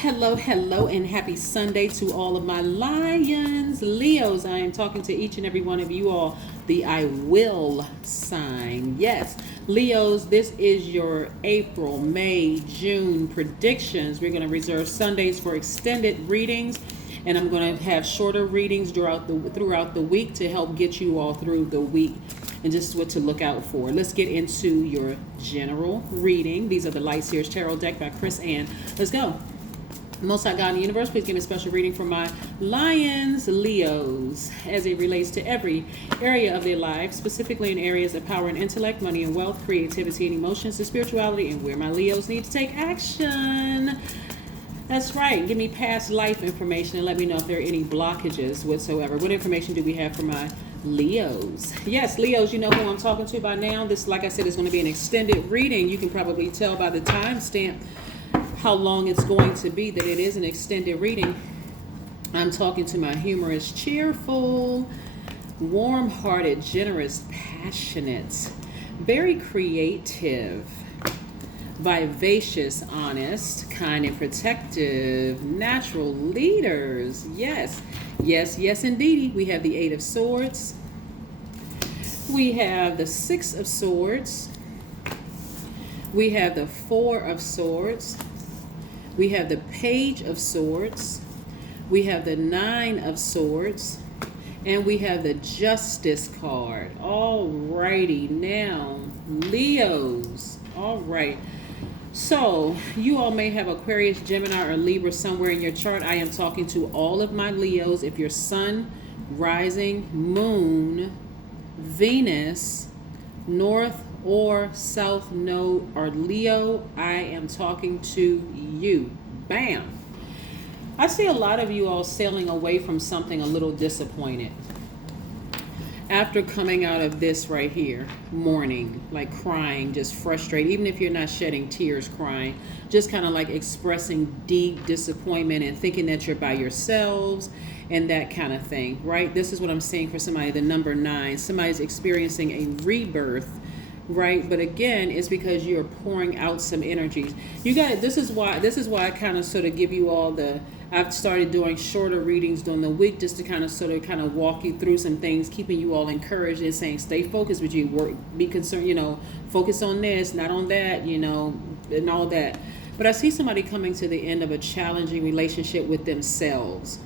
Hello, and happy Sunday to all of my Lions, Leos. I am talking to each and every one of you all, the I will sign. Yes, Leos, this is your April, May, June predictions. We're going to reserve Sundays for extended readings, and I'm going to have shorter readings throughout the week to help get you all through the week and just what to look out for. Let's get into your general reading. These are the Light Seers Tarot deck by Chris Ann. Let's go. Most High God in the universe, please give me a special reading for my Lions, Leos, as it relates to every area of their life, specifically in areas of power and intellect, money and wealth, creativity and emotions, and spirituality, and where my Leos need to take action. That's right. Give me past life information and let me know if there are any blockages whatsoever. What information do we have for my Leos? Yes, Leos, you know who I'm talking to by now. This, like I said, is going to be an extended reading. You can probably tell by the timestamp how long it's going to be that it is an extended reading. I'm talking to my humorous, cheerful, warm-hearted, generous, passionate, very creative, vivacious, honest, kind and protective, natural leaders. Yes, indeedy. We have the Eight of Swords. We have the Six of Swords. We have the Four of Swords. We have the Page of Swords. We have the Nine of Swords. And we have the Justice card. Alrighty, now, Leos. Alright. So, you all may have Aquarius, Gemini, or Libra somewhere in your chart. I am talking to all of my Leos. If your Sun, Rising, Moon, Venus, North or South Node are Leo, I am talking to you. Bam. I see a lot of you all sailing away from something a little disappointed. After coming out of this right here, mourning, like crying, just frustrated, even if you're not shedding tears, crying, just kind of like expressing deep disappointment and thinking that you're by yourselves and that kind of thing, right? This is what I'm seeing for somebody, the number 9. Somebody's experiencing a rebirth, right? But again, it's because you're pouring out some energies. You got it. This is why I kind of sort of give you all I've started doing shorter readings during the week just to kind of walk you through some things, keeping you all encouraged and saying, stay focused with you, work, be concerned, focus on this, not on that, and all that. But I see somebody coming to the end of a challenging relationship with themselves.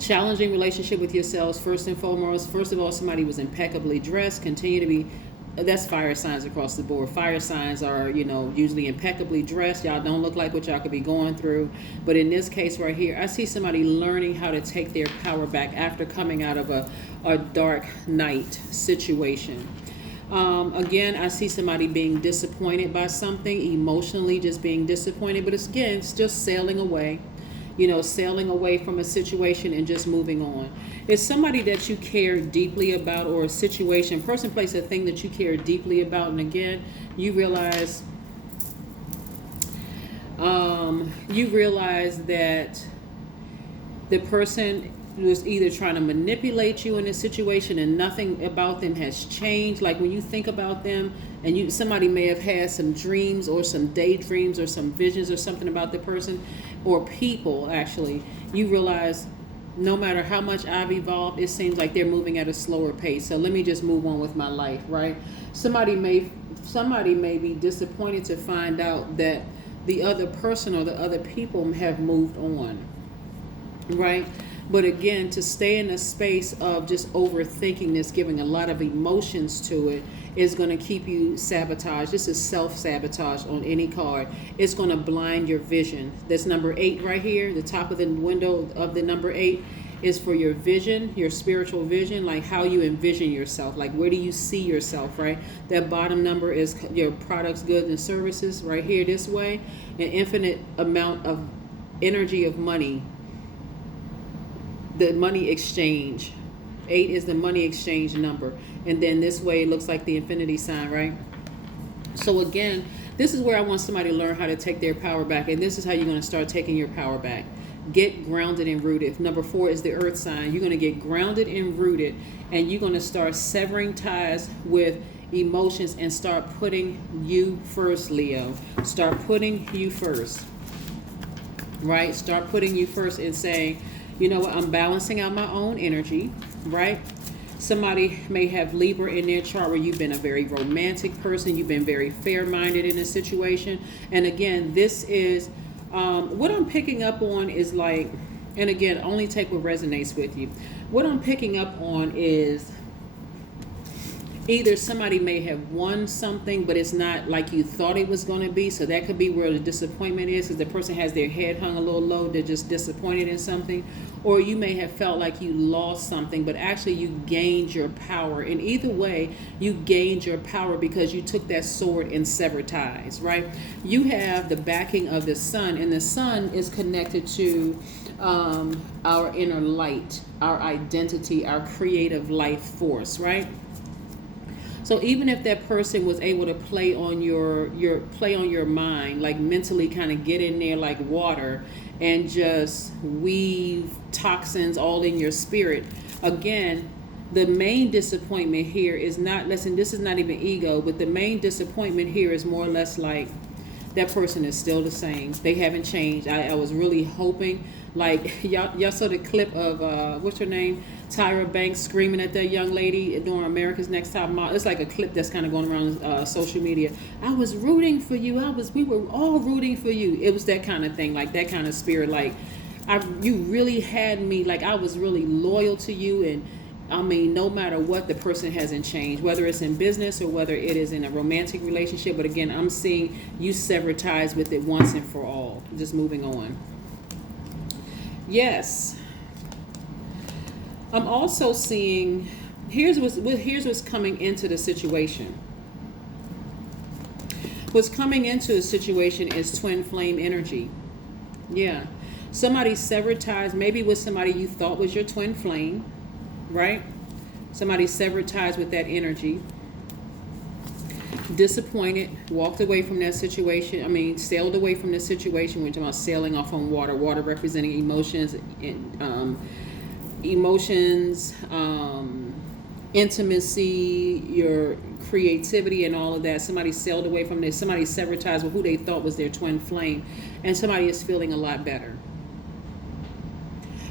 Challenging relationship with yourselves, first and foremost. First of all, somebody was impeccably dressed, continue to be. That's fire signs across the board. Fire signs are, usually impeccably dressed. Y'all don't look like what y'all could be going through. But in this case right here, I see somebody learning how to take their power back after coming out of a dark night situation. Again, I see somebody being disappointed by something, emotionally just being disappointed. But it's just sailing away. Sailing away from a situation and just moving on. It's somebody that you care deeply about, or a situation, person, place, a thing that you care deeply about. And again, you realize that the person was either trying to manipulate you in a situation and nothing about them has changed. Like when you think about them and somebody may have had some dreams or some daydreams or some visions or something about the person or people, actually, you realize no matter how much I've evolved, it seems like they're moving at a slower pace. So let me just move on with my life, right? Somebody may be disappointed to find out that the other person or the other people have moved on, right? But again, to stay in a space of just overthinking this, giving a lot of emotions to it, is going to keep you sabotaged. This is self-sabotage on any card. It's going to blind your vision. This number 8 right here, the top of the window of the number 8, is for your vision, your spiritual vision, like how you envision yourself, like where do you see yourself, right? That bottom number is your products, goods, and services right here this way. An infinite amount of energy of money. The money exchange. 8 is the money exchange number. And then this way it looks like the infinity sign, right? So again, this is where I want somebody to learn how to take their power back. And this is how you're going to start taking your power back. Get grounded and rooted. Number 4 is the earth sign. You're going to get grounded and rooted. And you're going to start severing ties with emotions and start putting you first, Leo. Start putting you first. right? Start putting you first and saying, you know what, I'm balancing out my own energy, right? Somebody may have Libra in their chart where you've been a very romantic person. You've been very fair-minded in a situation. And again, this is, what I'm picking up on is like, and again, only take what resonates with you. What I'm picking up on is either somebody may have won something, but it's not like you thought it was going to be. So that could be where the disappointment is, because the person has their head hung a little low. They're just disappointed in something. Or you may have felt like you lost something, but actually you gained your power. And either way, you gained your power because you took that sword and severed ties, right? You have the backing of the sun, and the sun is connected to our inner light, our identity, our creative life force, right? So even if that person was able to play on your mind, like mentally kind of get in there like water and just weave toxins all in your spirit, again, the main disappointment here is not, listen, this is not even ego, but the main disappointment here is more or less like that person is still the same. They haven't changed. I was really hoping, like, y'all saw the clip of, what's her name? Tyra Banks screaming at that young lady during America's Next Top Model. It's like a clip that's kind of going around social media. I was rooting for you. We were all rooting for you. It was that kind of thing, like that kind of spirit. Like, you really had me, like I was really loyal to you. And I mean, no matter what, the person hasn't changed, whether it's in business or whether it is in a romantic relationship. But again, I'm seeing you sever ties with it once and for all. Just moving on. Yes. I'm also seeing, here's what's coming into the situation. What's coming into the situation is twin flame energy. Yeah. Somebody severed ties, maybe with somebody you thought was your twin flame, right? Somebody severed ties with that energy. Disappointed, walked away from that situation. I mean, sailed away from the situation. We're talking about sailing off on water. Water representing emotions, intimacy, your creativity, and all of that. Somebody sailed away from this. Somebody severed ties with who they thought was their twin flame, and somebody is feeling a lot better.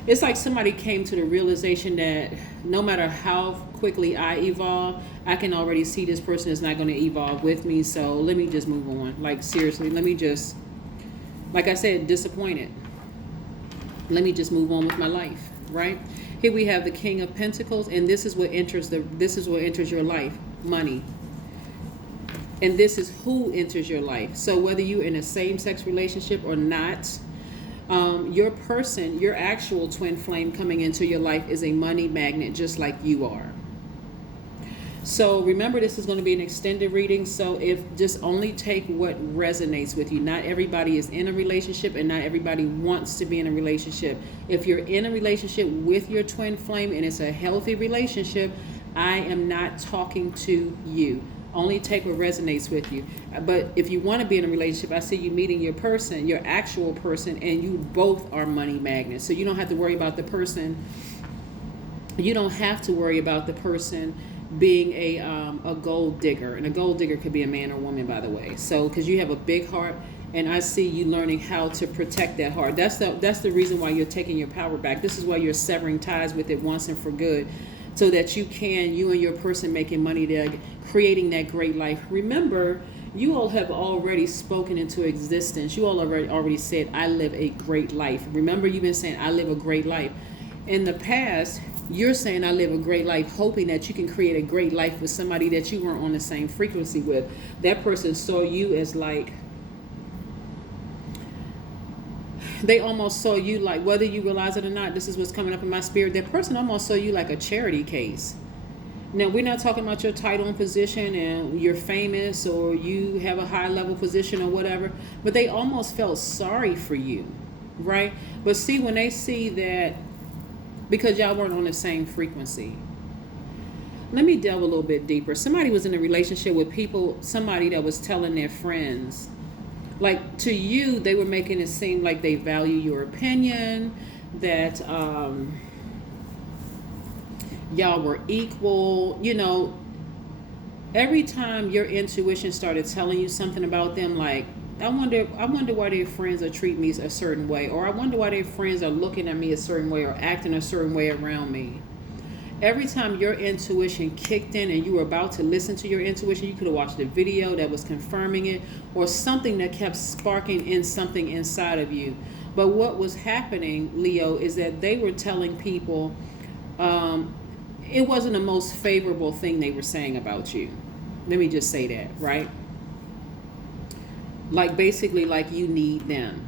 It's like somebody came to the realization that no matter how quickly I evolve, I can already see this person is not going to evolve with me. So let me just move on. Like, seriously, let me just, like I said, disappointed. Let me just move on with my life, right? Here we have the King of Pentacles, and this is what enters your life, money. And this is who enters your life. So whether you're in a same-sex relationship or not, your person, your actual twin flame coming into your life is a money magnet, just like you are. So remember, this is going to be an extended reading. So just only take what resonates with you. Not everybody is in a relationship, and not everybody wants to be in a relationship. If you're in a relationship with your twin flame and it's a healthy relationship, I am not talking to you. Only take what resonates with you. But if you want to be in a relationship, I see you meeting your person, your actual person, and you both are money magnets. So you don't have to worry about the person. You don't have to worry about the person being a gold digger. And a gold digger could be a man or woman, by the way. So because you have a big heart, and I see you learning how to protect that heart. That's the reason why you're taking your power back. This is why you're severing ties with it once and for good, so that you and your person making money there, creating that great life. Remember, you all have already spoken into existence. You all already said, I live a great life. Remember, you've been saying, I live a great life. In the past, you're saying, I live a great life, hoping that you can create a great life with somebody that you weren't on the same frequency with. That person saw you as like, they almost saw you like, whether you realize it or not, this is what's coming up in my spirit. That person almost saw you like a charity case. Now, we're not talking about your title and position and you're famous or you have a high level position or whatever, but they almost felt sorry for you, right? But see, when they see that, because y'all weren't on the same frequency. Let me delve a little bit deeper. Somebody was in a relationship with somebody that was telling their friends, like, to you, they were making it seem like they value your opinion, that y'all were equal. You know, every time your intuition started telling you something about them, like I wonder why their friends are treating me a certain way, or I wonder why their friends are looking at me a certain way or acting a certain way around me. Every time your intuition kicked in and you were about to listen to your intuition, you could have watched a video that was confirming it, or something that kept sparking in something inside of you. But what was happening, Leo, is that they were telling people it wasn't the most favorable thing they were saying about you. Let me just say that, right? Like, basically, like you need them.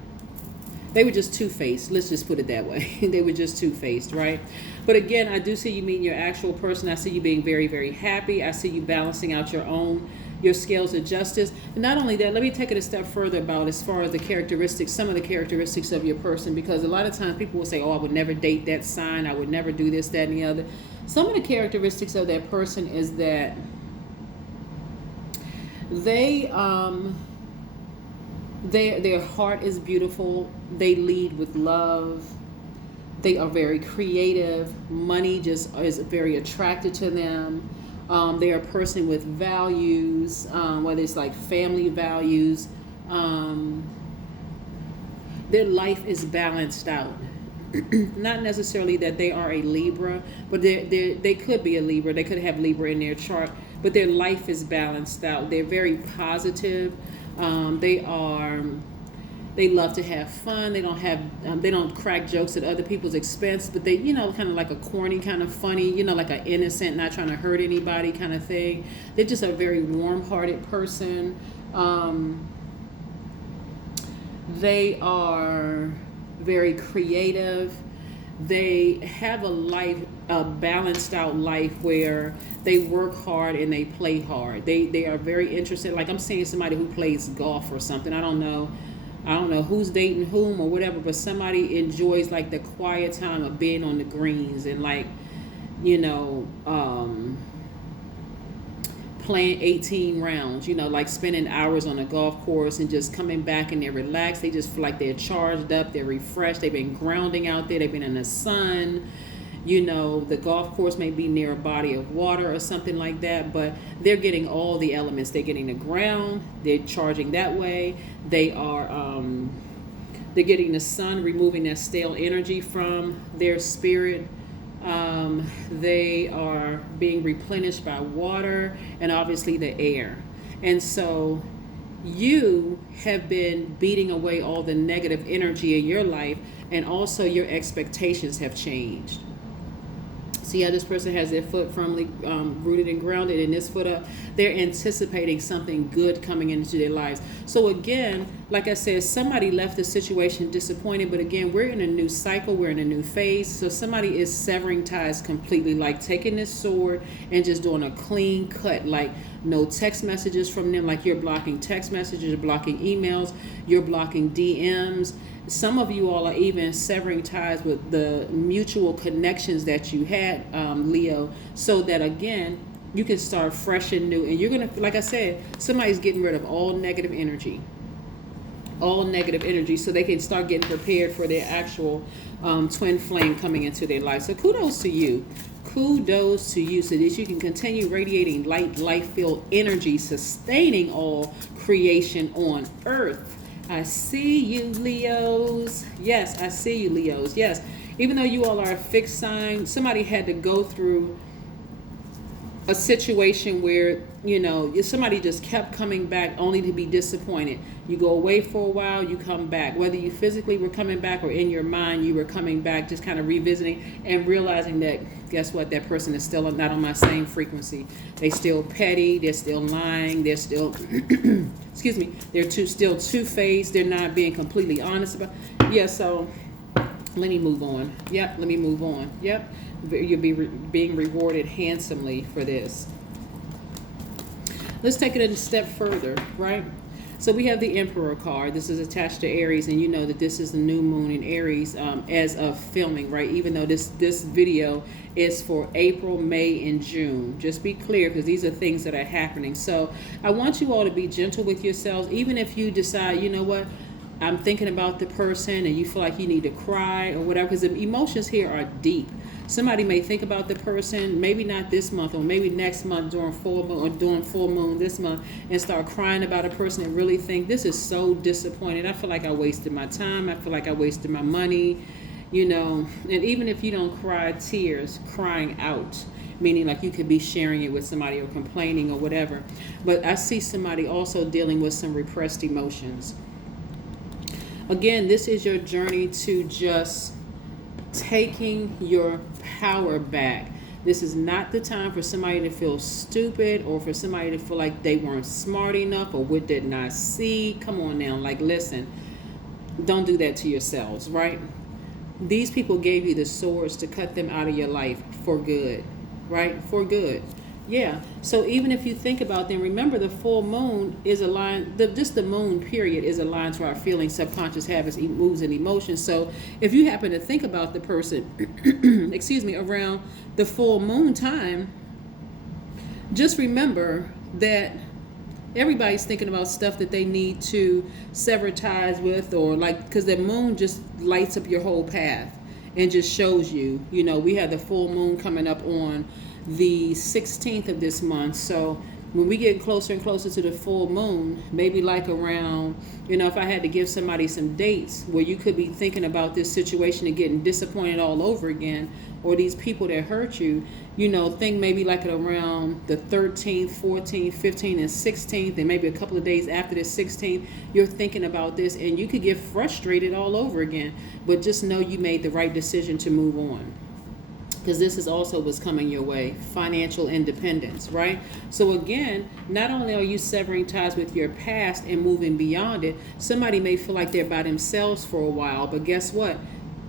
They were just two-faced. Let's just put it that way. They were just two-faced, right? But again, I do see you meeting your actual person. I see you being very, very happy. I see you balancing out your scales of justice. And not only that, let me take it a step further about as far as the characteristics, some of the characteristics of your person, because a lot of times people will say, oh, I would never date that sign. I would never do this, that, and the other. Some of the characteristics of that person is that their heart is beautiful. They lead with love. They are very creative. Money just is very attracted to them. They're a person with values, whether it's like family values. Their life is balanced out. Not necessarily that they are a Libra, but they could be a Libra. They could have Libra in their chart, but their life is balanced out. They're very positive. They love to have fun. They don't crack jokes at other people's expense, but they, kind of like a corny, kind of funny, like an innocent, not trying to hurt anybody kind of thing. They're just a very warm-hearted person. They are very creative. They have a balanced out life where they work hard and they play hard. They are very interested. Like, I'm seeing somebody who plays golf or something. I don't know who's dating whom or whatever, but somebody enjoys like the quiet time of being on the greens and playing 18 rounds, like spending hours on a golf course and just coming back and they're relaxed. They just feel like they're charged up, they're refreshed, they've been grounding out there, they've been in the sun. The golf course may be near a body of water or something like that, but they're getting all the elements. They're getting the ground, they're charging that way. They're getting the sun, removing that stale energy from their spirit. They are being replenished by water and obviously the air. And so you have been beating away all the negative energy in your life, and also your expectations have changed. See how this person has their foot firmly rooted and grounded, and this foot up. They're anticipating something good coming into their lives. So again, like I said, somebody left the situation disappointed, but again, we're in a new cycle, we're in a new phase. So somebody is severing ties completely, like taking this sword and just doing a clean cut, like no text messages from them, like you're blocking text messages, you're blocking emails, you're blocking DMs. Some of you all are even severing ties with the mutual connections that you had, Leo, so that again, you can start fresh and new. And you're going to, like I said, somebody's getting rid of all negative energy, so they can start getting prepared for their actual twin flame coming into their life. So kudos to you. Kudos to you, so that you can continue radiating light, life-filled energy, sustaining all creation on earth. I see you, Leos. Yes, I see you, Leos. Yes, even though you all are a fixed sign, somebody had to go through a situation where, somebody just kept coming back only to be disappointed. You go away for a while, you come back. Whether you physically were coming back or in your mind you were coming back, just kind of revisiting and realizing that, guess what, that person is still not on my same frequency. They still petty, they're still lying, they're still, excuse me, they're still two-faced, they're not being completely honest about. Yeah, so let me move on. Yep, let me move on. Yep, you'll be being rewarded handsomely for this. Let's take it a step further, right? So we have the Emperor card. This is attached to Aries, and you know that this is the new moon in Aries as of filming, right? Even though this video is for April, May, and June. Just be clear, because these are things that are happening. So I want you all to be gentle with yourselves, even if you decide, you know what, I'm thinking about the person and you feel like you need to cry or whatever, because the emotions here are deep. Somebody may think about the person, maybe not this month, or maybe next month during full moon, or during full moon this month, and start crying about a person and really think, this is so disappointing. I feel like I wasted my time. I feel like I wasted my money, and even if you don't cry tears, crying out, meaning like you could be sharing it with somebody or complaining or whatever. But I see somebody also dealing with some repressed emotions. Again, this is your journey to just taking your power back. This is not the time for somebody to feel stupid or for somebody to feel like they weren't smart enough or what did not see. Come on now, like listen, don't do that to yourselves, right? These people gave you the swords to cut them out of your life for good, right? For good. Yeah. So even if you think about them, remember the full moon is aligned, just the moon period is aligned to our feelings, subconscious habits, moves, and emotions. So if you happen to think about the person, excuse me, around the full moon time, just remember that everybody's thinking about stuff that they need to sever ties with, or like, because the moon just lights up your whole path and just shows you, we have the full moon coming up on the 16th of this month. So when we get closer and closer to the full moon, maybe like around, if I had to give somebody some dates where you could be thinking about this situation and getting disappointed all over again, or these people that hurt you, think maybe like at around the 13th, 14th, 15th, and 16th, and maybe a couple of days after the 16th, you're thinking about this and you could get frustrated all over again. But just know you made the right decision to move on. Because this is also what's coming your way, financial independence, right? So again, not only are you severing ties with your past and moving beyond it, somebody may feel like they're by themselves for a while, but guess what?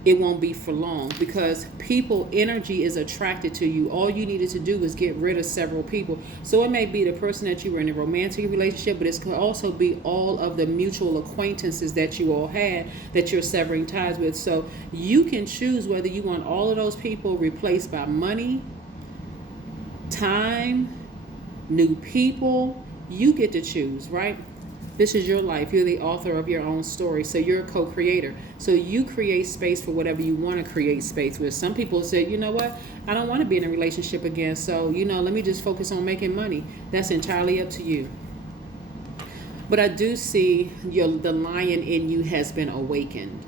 It won't be for long, because people energy is attracted to you. All you needed to do was get rid of several people. So it may be the person that you were in a romantic relationship, but it could also be all of the mutual acquaintances that you all had that you're severing ties with. So you can choose whether you want all of those people replaced by money, time, new people. You get to choose, right? This is your life. You're the author of your own story. So you're a co-creator. So you create space for whatever you want to create space with. Some people say, you know what? I don't want to be in a relationship again. So, let me just focus on making money. That's entirely up to you. But I do see the lion in you has been awakened.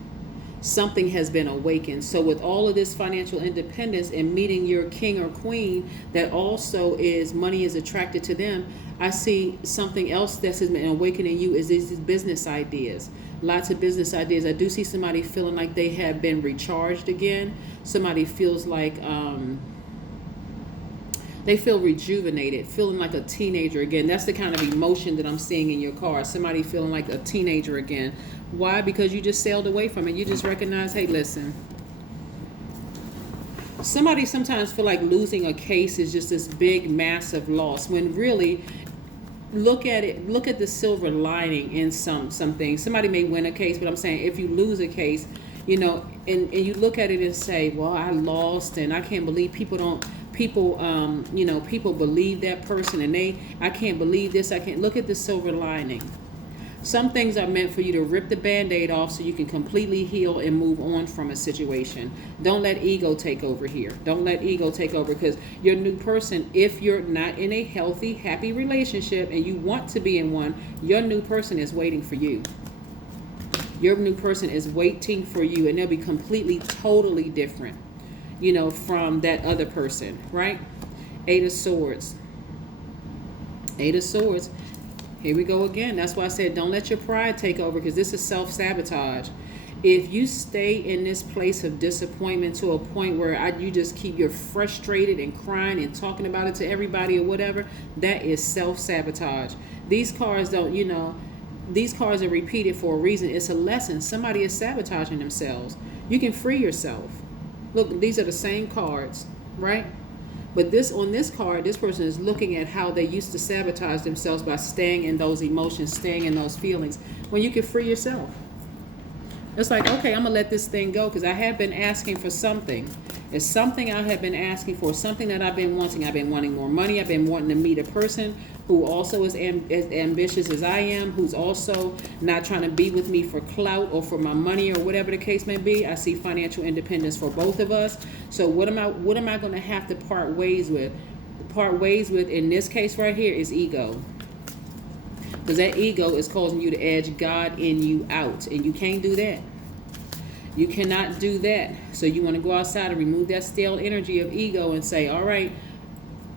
Something has been awakened. So with all of this financial independence and meeting your king or queen that also is money is attracted to them, I see something else that has been awakening you is these business ideas. Lots of business ideas. I do see somebody feeling like they have been recharged again. Somebody feels like they feel rejuvenated, feeling like a teenager again. That's the kind of emotion that I'm seeing in your card. Somebody feeling like a teenager again. Why? Because you just sailed away from it. You just recognize, hey, listen. Somebody sometimes feel like losing a case is just this big, massive loss, when really, look at the silver lining in some things. Somebody may win a case, but I'm saying if you lose a case, and you look at it and say, well, I lost, and I can't believe people believe that person, and I can't believe this. I can't. Look at the silver lining. Some things are meant for you to rip the Band-Aid off so you can completely heal and move on from a situation. Don't let ego take over here. Don't let ego take over, because your new person, if you're not in a healthy, happy relationship and you want to be in one, your new person is waiting for you. Your new person is waiting for you, and they'll be completely, totally different, from that other person, right? Eight of Swords. Eight of Swords. Here we go again. That's why I said don't let your pride take over, because this is self-sabotage. If you stay in this place of disappointment to a point where you're frustrated and crying and talking about it to everybody or whatever, that is self-sabotage. These cards these cards are repeated for a reason. It's a lesson. Somebody is sabotaging themselves. You can free yourself. Look, these are the same cards, right? But on this card, this person is looking at how they used to sabotage themselves by staying in those emotions, staying in those feelings, when you can free yourself. It's like, okay, I'm going to let this thing go, because I have been asking for something. It's something I have been asking for, something that I've been wanting. I've been wanting more money. I've been wanting to meet a person. who also is as ambitious as I am, who's also not trying to be with me for clout or for my money or whatever the case may be. I see financial independence for both of us. So what am I going to have to part ways with? Part ways with in this case right here is ego. Because that ego is causing you to edge God in you out. And you can't do that. You cannot do that. So you want to go outside and remove that stale energy of ego and say, all right,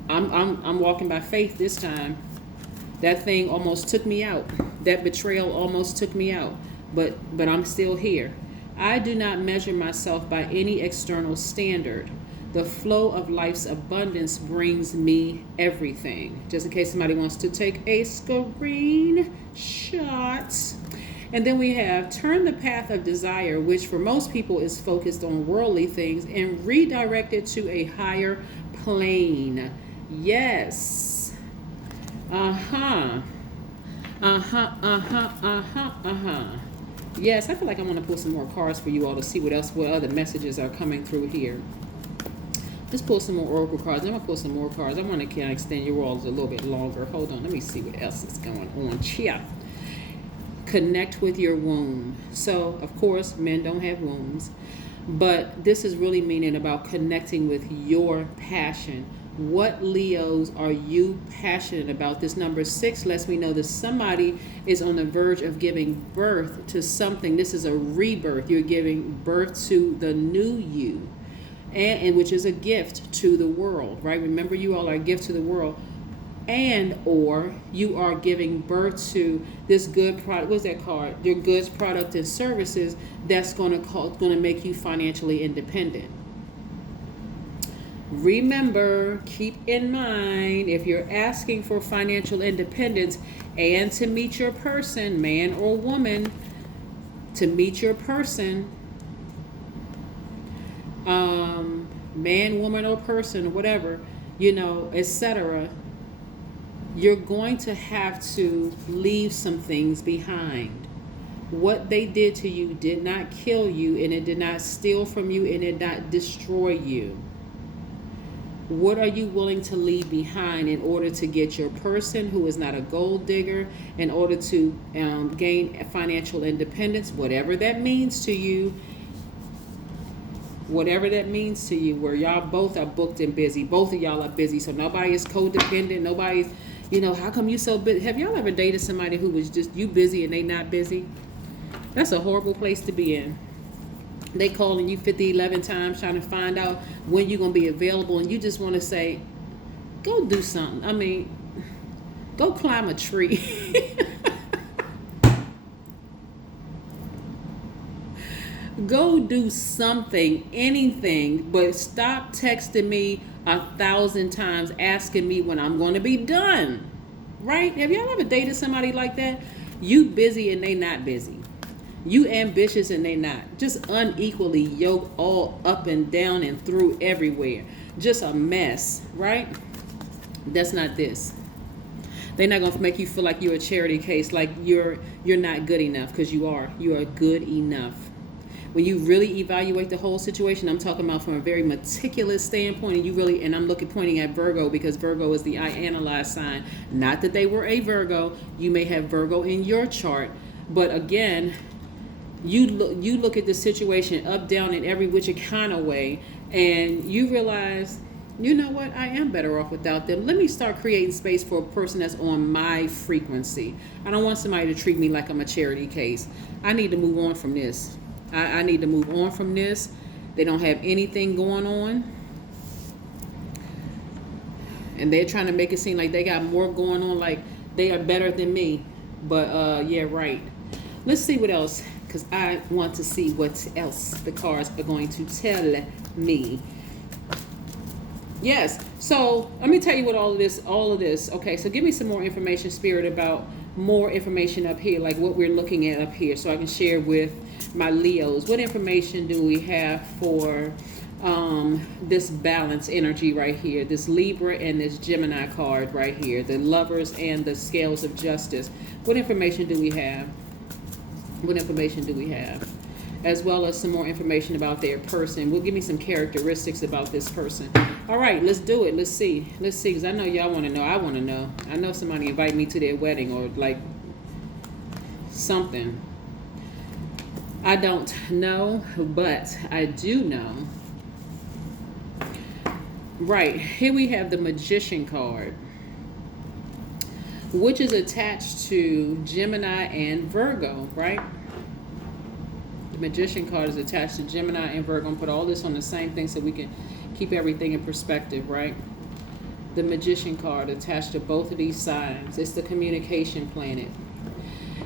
I'm walking by faith this time. That thing almost took me out. That betrayal almost took me out. But I'm still here. I do not measure myself by any external standard. The flow of life's abundance brings me everything. Just in case somebody wants to take a screenshot. And then we have turn the path of desire, which for most people is focused on worldly things, and redirect it to a higher plane. Yes. Yes, I feel like I want to pull some more cards for you all to see what other messages are coming through here. Let's pull some more oracle cards. I'm going to pull some more cards. I want to kind of extend your walls a little bit longer. Hold on. Let me see what else is going on. Chia. Connect with your womb. So, of course, men don't have wombs. But this is really meaning about connecting with your passion. What Leos are you passionate about? This number 6 lets me know that somebody is on the verge of giving birth to something. This is a rebirth. You're giving birth to the new you. And which is a gift to the world, right? Remember, you all are a gift to the world. And or you are giving birth to this good product. What's that card? Your goods, product, and services that's going to make you financially independent. Remember, keep in mind, if you're asking for financial independence and to meet your person, man or woman, to meet your person, man, woman, or person, whatever, etc., you're going to have to leave some things behind. What they did to you did not kill you, and it did not steal from you, and it did not destroy you. What are you willing to leave behind in order to get your person, who is not a gold digger, in order to gain financial independence, whatever that means to you? Whatever that means to you, where y'all both are booked and busy. Both of y'all are busy, so nobody is codependent. Nobody's, how come you so busy? Have y'all ever dated somebody who was just, you busy and they not busy? That's a horrible place to be in. They calling you 11 times trying to find out when you're going to be available, and you just want to say, go do something. I mean, go climb a tree. Go do something, anything, but stop texting me 1,000 times asking me when I'm going to be done. Right? Have y'all ever dated somebody like that? You busy and they not busy. You ambitious and they not. Just unequally yoked all up and down and through everywhere. Just a mess, right? That's not this. They're not going to make you feel like you're a charity case, like you're not good enough, because you are. You are good enough. When you really evaluate the whole situation, I'm talking about from a very meticulous standpoint, and I'm pointing at Virgo, because Virgo is the I analyze sign. Not that they were a Virgo. You may have Virgo in your chart, but again, you look at the situation up, down, and every which kind of way, and you realize, you know what, I am better off without them. Let me start creating space for a person that's on my frequency. I don't want somebody to treat me like I'm a charity case. I need to move on from this. I need to move on from this. They don't have anything going on. And they're trying to make it seem like they got more going on, like they are better than me. But, yeah, right. Let's see what else, because I want to see what else the cards are going to tell me. Yes, so let me tell you what all of this. Okay, so give me some more information, Spirit, about more information up here, like what we're looking at up here, so I can share with my Leos. What information do we have for this balance energy right here, this Libra and this Gemini card right here, the Lovers and the Scales of Justice? What information do we have? What information do we have? as well as some more information about their person. Will give me some characteristics about this person. All right, let's do it. Let's see, because I know y'all want to know. I want to know. I know somebody invite me to their wedding or like something. I don't know, but I do know. Right, here we have the Magician card, which is attached to Gemini and Virgo, right? The Magician card is attached to Gemini and Virgo. I'm going to put all this on the same thing so we can keep everything in perspective, right? The Magician card attached to both of these signs. It's the communication planet.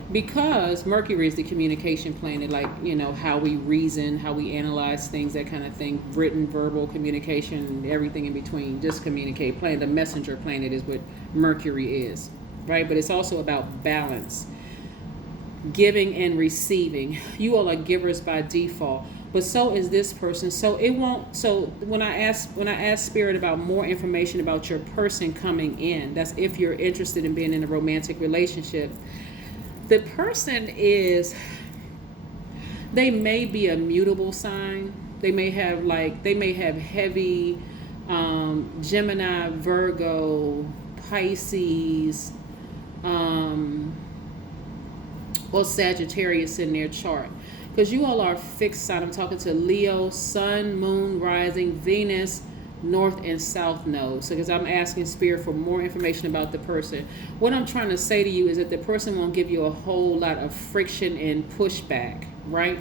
Because Mercury is the communication planet, like, you know, how we reason, how we analyze things, that kind of thing. Written, verbal communication, everything in between. Just communicate. Planet, the messenger planet is what Mercury is, right? But it's also about balance. Giving and receiving. You all are givers by default, but so is this person. So it won't. So when I ask Spirit about more information about your person coming in, that's if you're interested in being in a romantic relationship. The person is, they may be a mutable sign. They may have heavy Gemini, Virgo, Pisces, or Sagittarius in their chart. Because you all are fixed sign. I'm talking to Leo, Sun, Moon, Rising, Venus, North and South nodes. So because I'm asking Spirit for more information about the person. What I'm trying to say to you is that the person won't give you a whole lot of friction and pushback, right?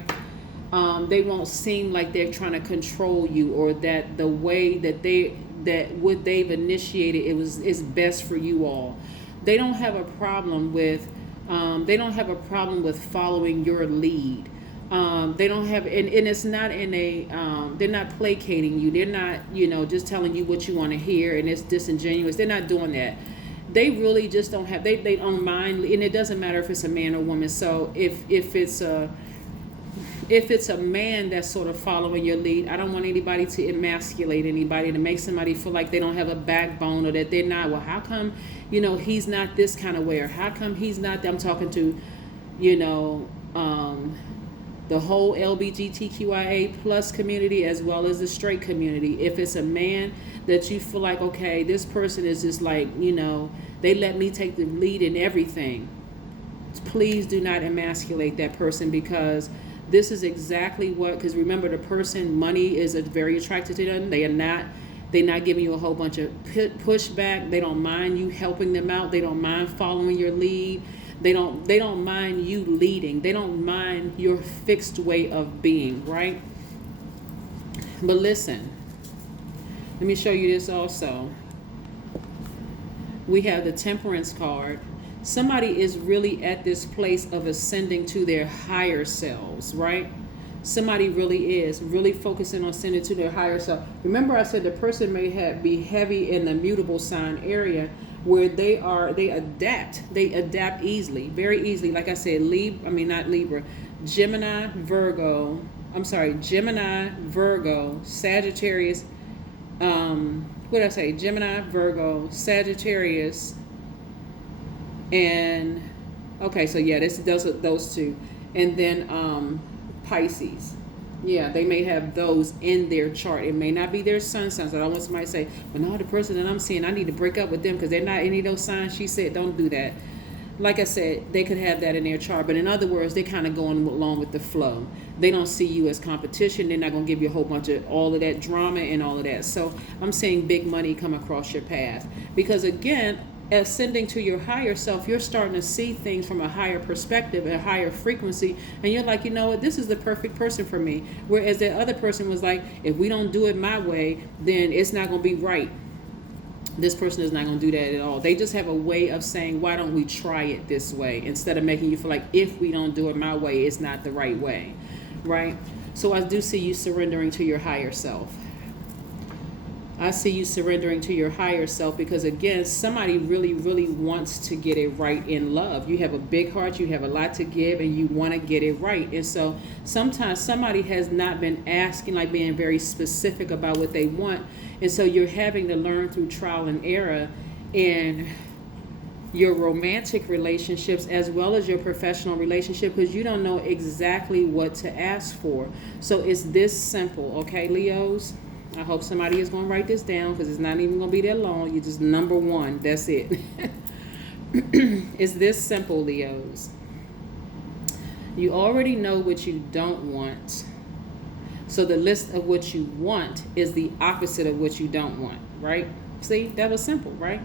They won't seem like they're trying to control you, or that the way that what they've initiated is best for you all. They don't have a problem with following your lead. They don't have, and it's not in a, they're not placating you. They're not, just telling you what you want to hear, and it's disingenuous. They're not doing that. They really just don't have, they don't mind, and it doesn't matter if it's a man or woman. So if it's a man that's sort of following your lead, I don't want anybody to emasculate anybody, to make somebody feel like they don't have a backbone, or that they're not, well, how come, he's not this kind of way, or how come he's not, I'm talking to, the whole LGBTQIA plus community, as well as the straight community. If it's a man that you feel like, okay, this person is just like, they let me take the lead in everything, please do not emasculate that person, because this is exactly because remember, the person, money is very attracted to them. They're not giving you a whole bunch of pushback. They don't mind you helping them out. They don't mind following your lead. They don't mind you leading. They don't mind your fixed way of being, right? But listen, let me show you this also. We have the Temperance card. Somebody is really at this place of ascending to their higher selves, right? Somebody really is really focusing on ascending to their higher self. Remember, I said the person may be heavy in the mutable sign area, where they adapt easily, very easily. Like I said, Gemini, Virgo, Sagittarius, what did I say? Gemini, Virgo, Sagittarius, and okay, so yeah, those two, and then Pisces. Yeah, they may have those in their chart. It may not be their sun signs. I don't want somebody to say, but no, the person that I'm seeing, I need to break up with them because they're not any of those signs. She said, don't do that. Like I said, they could have that in their chart. But in other words, they're kind of going along with the flow. They don't see you as competition. They're not going to give you a whole bunch of all of that drama and all of that. So I'm saying big money come across your path. Because again, ascending to your higher self, you're starting to see things from a higher perspective, a higher frequency, and you're like, you know what, this is the perfect person for me. Whereas the other person was like, if we don't do it my way, then it's not going to be right. This person is not going to do that at all. They just have a way of saying, why don't we try it this way, instead of making you feel like if we don't do it my way, it's not the right way, right? So I do see you surrendering to your higher self. I see you surrendering to your higher self, because again, somebody really, really wants to get it right in love. You have a big heart, you have a lot to give, and you want to get it right. And so sometimes somebody has not been asking, like being very specific about what they want. And so you're having to learn through trial and error and your romantic relationships as well as your professional relationship, because you don't know exactly what to ask for. So it's this simple, okay, Leos? I hope somebody is going to write this down, because it's not even going to be that long. You just number one. That's it. It's this simple, Leos. You already know what you don't want. So the list of what you want is the opposite of what you don't want, right? See, that was simple, right?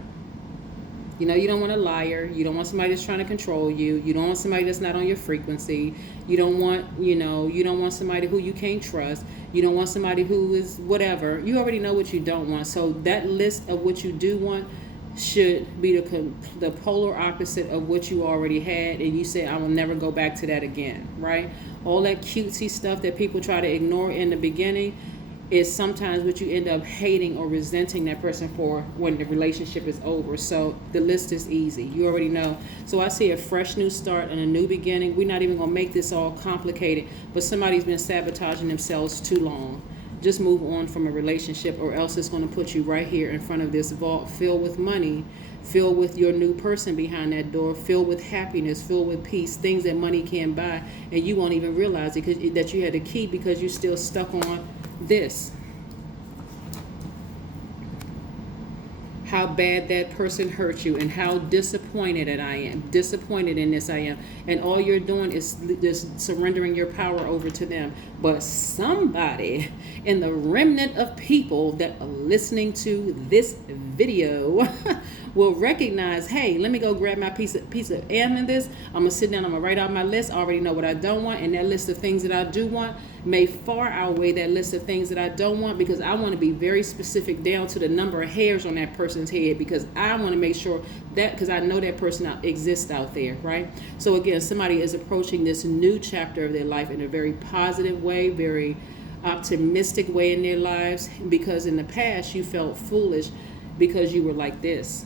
You know, you don't want a liar. You don't want somebody that's trying to control you. You don't want somebody that's not on your frequency. You don't want, you don't want somebody who you can't trust. You don't want somebody who is whatever. You already know what you don't want. So that list of what you do want should be the polar opposite of what you already had. And you say, I will never go back to that again, right? All that cutesy stuff that people try to ignore in the beginning is sometimes what you end up hating or resenting that person for when the relationship is over. So the list is easy. You already know. So I see a fresh new start and a new beginning. We're not even going to make this all complicated, but somebody's been sabotaging themselves too long. Just move on from a relationship, or else it's going to put you right here in front of this vault filled with money, filled with your new person behind that door, filled with happiness, filled with peace, things that money can't buy, and you won't even realize it that you had to keep, because you're still stuck on this. How bad that person hurt you, and how disappointed disappointed in this I am. And all you're doing is just surrendering your power over to them. But somebody in the remnant of people that are listening to this video will recognize, hey, let me go grab my piece of amethyst. I'm going to sit down, I'm going to write out my list. I already know what I don't want, and that list of things that I do want may far outweigh that list of things that I don't want, because I want to be very specific down to the number of hairs on that person's head, because I want to make sure that, because I know that person exists out there, right? So again, somebody is approaching this new chapter of their life in a very positive way, very optimistic way in their lives, because in the past you felt foolish because you were like this.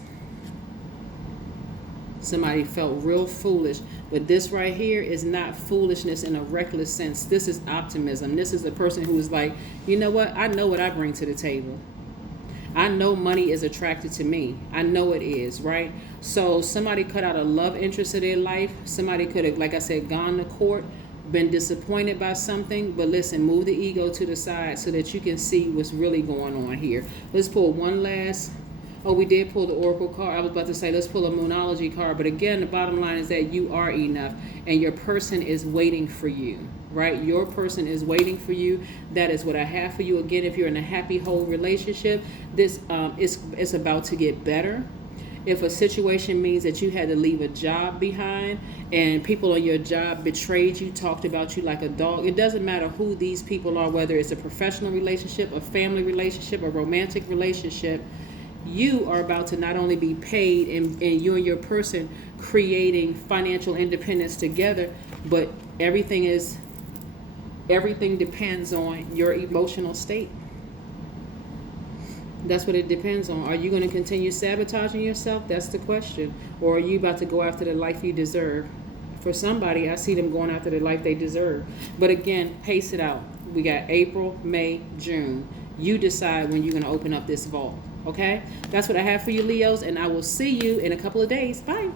Somebody felt real foolish, but this right here is not foolishness in a reckless sense. This is optimism. This is a person who is like, you know what? I know what I bring to the table. I know money is attracted to me. I know it is, right? So somebody cut out a love interest of their life. Somebody could have, like I said, gone to court, been disappointed by something, but listen, move the ego to the side so that you can see what's really going on here. Let's pull one last. Oh, we did pull the Oracle card. I was about to say, let's pull a Moonology card. But again, the bottom line is that you are enough, and your person is waiting for you, right? Your person is waiting for you. That is what I have for you. Again, if you're in a happy, whole relationship, this is about to get better. If a situation means that you had to leave a job behind and people on your job betrayed you, talked about you like a dog, it doesn't matter who these people are, whether it's a professional relationship, a family relationship, a romantic relationship. You are about to not only be paid and you and your person creating financial independence together, but everything depends on your emotional state. That's what it depends on. Are you going to continue sabotaging yourself? That's the question. Or are you about to go after the life you deserve? For somebody, I see them going after the life they deserve. But again, pace it out. We got April, May, June. You decide when you're going to open up this vault. Okay? That's what I have for you, Leos, and I will see you in a couple of days. Bye.